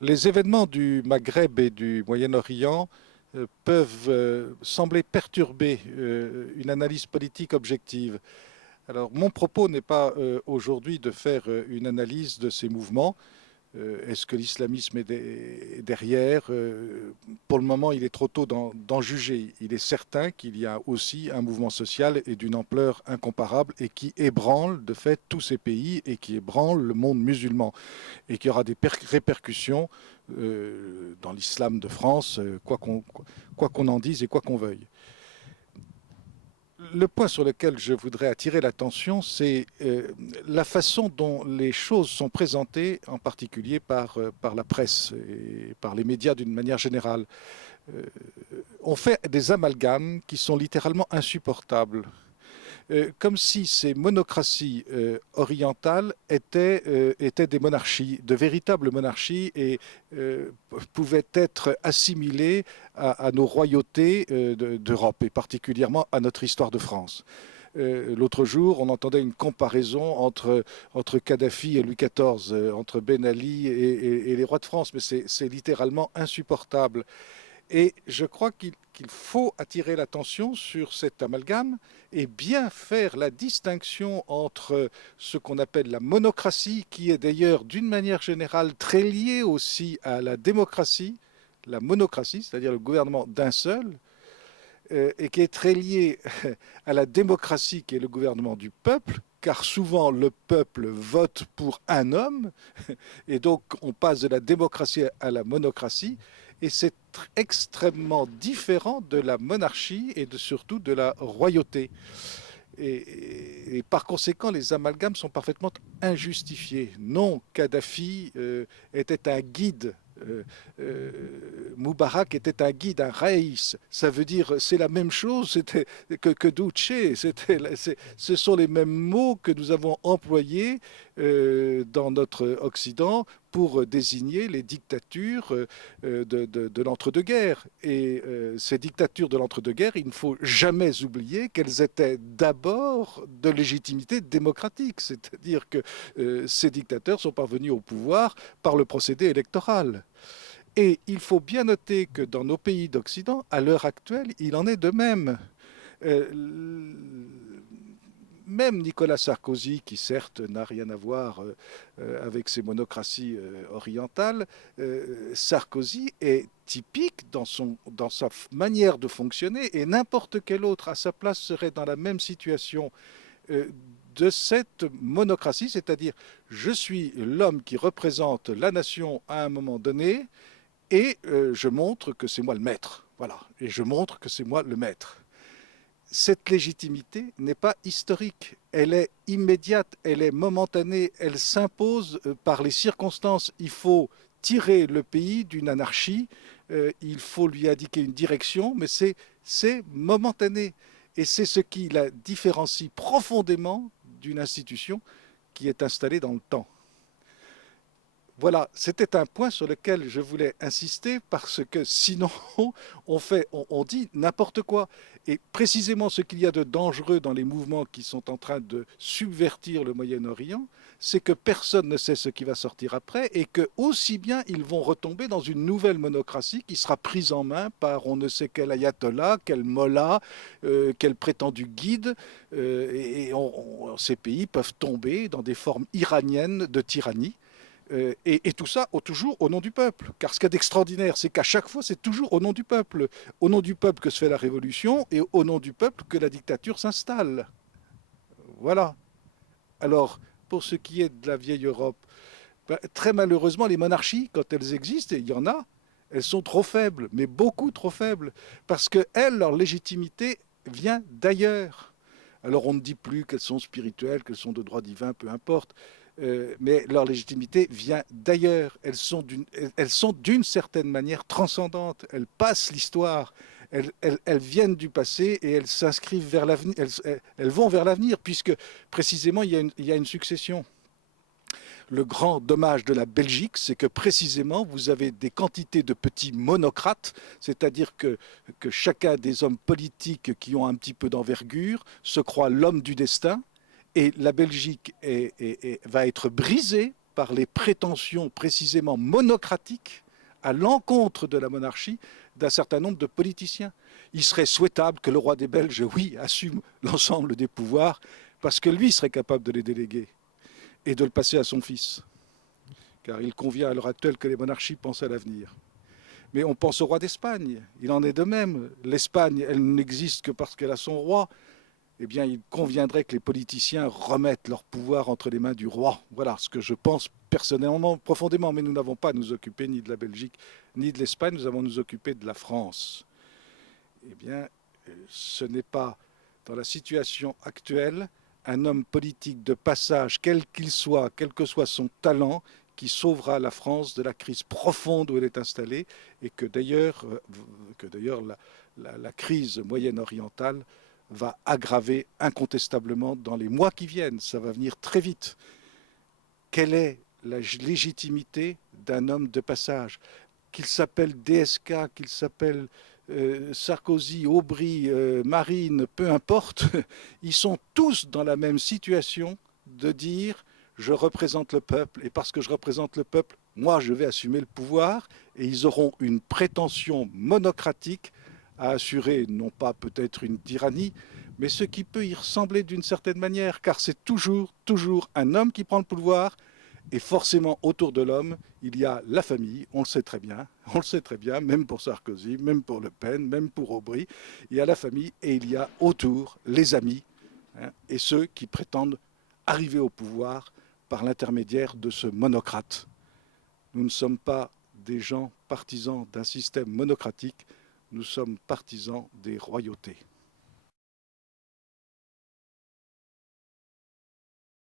Les événements du Maghreb et du Moyen-Orient peuvent sembler perturber une analyse politique objective. Alors, mon propos n'est pas aujourd'hui de faire une analyse de ces mouvements. Est-ce que l'islamisme est derrière? Pour le moment, il est trop tôt d'en juger. Il est certain qu'il y a aussi un mouvement social et d'une ampleur incomparable et qui ébranle de fait tous ces pays et qui ébranle le monde musulman et qui aura des répercussions dans l'islam de France, quoi qu'on en dise et quoi qu'on veuille. Le point sur lequel je voudrais attirer l'attention, c'est la façon dont les choses sont présentées, en particulier par la presse et par les médias d'une manière générale. Euh, on fait des amalgames qui sont littéralement insupportables, comme si ces monocraties orientales étaient des monarchies, de véritables monarchies, et pouvaient être assimilées à nos royautés d'Europe, et particulièrement à notre histoire de France. L'autre jour, on entendait une comparaison entre Kadhafi et Louis XIV, entre Ben Ali et les rois de France, mais c'est littéralement insupportable. Et je crois qu'il faut attirer l'attention sur cet amalgame et bien faire la distinction entre ce qu'on appelle la monocratie, qui est d'ailleurs d'une manière générale très liée aussi à la démocratie, la monocratie, c'est-à-dire le gouvernement d'un seul, et qui est très liée à la démocratie, qui est le gouvernement du peuple, car souvent le peuple vote pour un homme, et donc on passe de la démocratie à la monocratie, et c'est extrêmement différent de la monarchie et surtout de la royauté. Et par conséquent, les amalgames sont parfaitement injustifiés. Non, Kadhafi était un guide. Moubarak était un guide, un reis. Ça veut dire, c'est la même chose que Duce. Ce sont les mêmes mots que nous avons employés dans notre Occident pour désigner les dictatures de l'entre-deux-guerres. Et ces dictatures de l'entre-deux-guerres, il ne faut jamais oublier qu'elles étaient d'abord de légitimité démocratique, c'est-à-dire que ces dictateurs sont parvenus au pouvoir par le procédé électoral. Et il faut bien noter que dans nos pays d'Occident, à l'heure actuelle, il en est de même. Euh, Même Nicolas Sarkozy, qui certes n'a rien à voir avec ces monocraties orientales, Sarkozy est typique dans sa manière de fonctionner et n'importe quel autre à sa place serait dans la même situation euh, de cette monocratie, c'est-à-dire je suis l'homme qui représente la nation à un moment donné et je montre que c'est moi le maître. Voilà, et je montre que c'est moi le maître. Cette légitimité n'est pas historique, elle est immédiate, elle est momentanée, elle s'impose par les circonstances. Il faut tirer le pays d'une anarchie, il faut lui indiquer une direction, mais c'est momentané. Et c'est ce qui la différencie profondément d'une institution qui est installée dans le temps. Voilà, c'était un point sur lequel je voulais insister parce que sinon on dit n'importe quoi. Et précisément ce qu'il y a de dangereux dans les mouvements qui sont en train de subvertir le Moyen-Orient, c'est que personne ne sait ce qui va sortir après et que aussi bien ils vont retomber dans une nouvelle monocratie qui sera prise en main par on ne sait quel ayatollah, quel mollah, quel prétendu guide. Ces pays peuvent tomber dans des formes iraniennes de tyrannie et tout ça toujours au nom du peuple. Car ce qu'il y a d'extraordinaire, c'est qu'à chaque fois, c'est toujours au nom du peuple. Au nom du peuple que se fait la révolution et au nom du peuple que la dictature s'installe. Voilà. Alors, pour ce qui est de la vieille Europe, ben, très malheureusement, les monarchies, quand elles existent, et il y en a, elles sont trop faibles, mais beaucoup trop faibles, parce que elles, leur légitimité vient d'ailleurs. Alors on ne dit plus qu'elles sont spirituelles, qu'elles sont de droit divin, peu importe, mais leur légitimité vient d'ailleurs. Elles sont d'une certaine manière transcendantes. Elles passent l'histoire. Elles viennent du passé et elles s'inscrivent vers l'avenir. Elles vont vers l'avenir puisque précisément il y a une succession. Le grand dommage de la Belgique, c'est que précisément, vous avez des quantités de petits monocrates, c'est-à-dire que chacun des hommes politiques qui ont un petit peu d'envergure se croit l'homme du destin, et la Belgique va être brisée par les prétentions précisément monocratiques à l'encontre de la monarchie d'un certain nombre de politiciens. Il serait souhaitable que le roi des Belges, oui, assume l'ensemble des pouvoirs, parce que lui serait capable de les déléguer et de le passer à son fils. Car il convient à l'heure actuelle que les monarchies pensent à l'avenir. Mais on pense au roi d'Espagne. Il en est de même. L'Espagne, elle n'existe que parce qu'elle a son roi. Eh bien, il conviendrait que les politiciens remettent leur pouvoir entre les mains du roi. Voilà ce que je pense personnellement, profondément. Mais nous n'avons pas à nous occuper ni de la Belgique, ni de l'Espagne. Nous avons à nous occuper de la France. Eh bien, ce n'est pas, dans la situation actuelle, un homme politique de passage, quel qu'il soit, quel que soit son talent, qui sauvera la France de la crise profonde où elle est installée et que d'ailleurs la crise moyen-orientale va aggraver incontestablement dans les mois qui viennent. Ça va venir très vite. Quelle est la légitimité d'un homme de passage? Qu'il s'appelle DSK, qu'il s'appelle Sarkozy, Aubry, Marine, peu importe, ils sont tous dans la même situation de dire je représente le peuple et parce que je représente le peuple, moi je vais assumer le pouvoir et ils auront une prétention monocratique à assurer non pas peut-être une tyrannie, mais ce qui peut y ressembler d'une certaine manière, car c'est toujours un homme qui prend le pouvoir et forcément autour de l'homme, il y a la famille, on le sait très bien, même pour Sarkozy, même pour Le Pen, même pour Aubry, il y a la famille et il y a autour les amis hein, et ceux qui prétendent arriver au pouvoir par l'intermédiaire de ce monocrate. Nous ne sommes pas des gens partisans d'un système monocratique, nous sommes partisans des royautés.